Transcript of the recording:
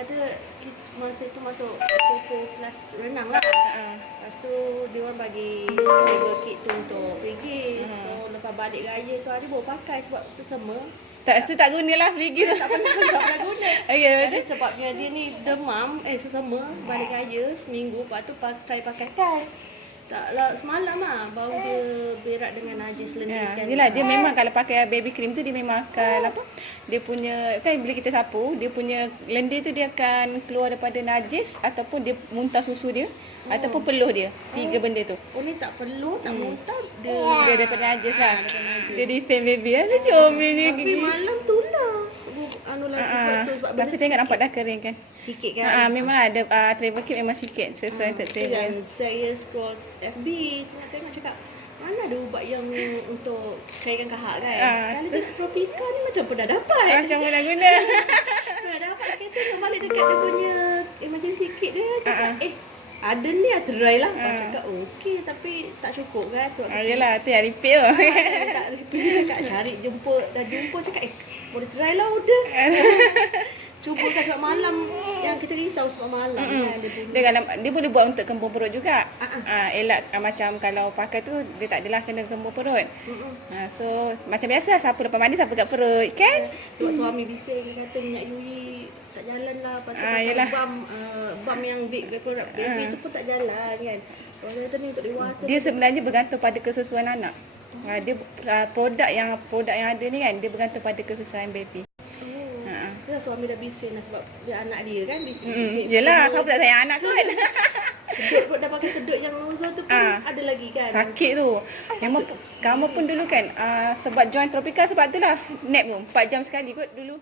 ada masa tu masuk pokok kelas renang lah. Lepas tu dia orang bagi travel kit tu untuk pergi. So lepas balik raya tu hari baru pakai sebab sesama. Tak gunalah pergi tu. Tak pernah guna. Okey, Jadi betul. sebabnya dia ni demam, sesama balik raya seminggu, lepas tu pakaikan. Taklah semalam lah baru dia berak dengan najis lendir sekali. Yelah, dia memang kalau pakai baby cream tu dia memang akan apa? Dia punya kan bila kita sapu, dia punya lendir tu dia akan keluar daripada najis ataupun dia muntah susu dia ataupun peluh dia. 3 benda tu. Oh ni tak perlu, tak muntah dia. Dia daripada najis lah. Daripada najis. Dia defend baby lah. Dia comel ni. Tapi malam tular. Sebab Tapi tengok nampak dah kering kan. sikit kan. Memang ada travel kit memang sikit sesuai untuk travel. Dan saya scroll FB, tengok cakap mana ada ubat yang untuk cairkan kahak kan. Sekali tengok Tropika ni macam pernah dapat. Macam mana guna. Pernah dapat kita tengok balik dekat dia punya emergency kit dia. Cakap ada ni try lah. Cakap okey tapi tak cukup kan. Yelah, tu yang repeat tu. Tak repeat. Cakap cari dah jumpa cakap boleh try lah udah. Cuba kan sebab malam yang kita risau sebab malam kan Dia boleh buat untuk kembung perut juga. Elak macam kalau pakai tu dia tak adalah kena kembung perut. So macam biasa sapu lepas mandi sapu kat perut kan. Sebab suami bising dia kata minyak Yui tak jalan lah. Yelah. Bam yang big produk baby tu pun tak jalan kan. Kalau kata ni untuk dewasa Dia sebenarnya bergantung pada kesesuaian anak. Dia produk yang ada ni kan dia bergantung pada kesesuaian baby. Suami dah bising lah sebab dia anak dia kan bising. Yelah, siapa tak sayang anak kan. Sedut pun dah pakai sedut yang nozzle tu pun ada lagi kan. Sakit tu. Memang kamu pun dulu kan sebab join Tropika sebab tu lah nap tu 4 jam sekali kot dulu.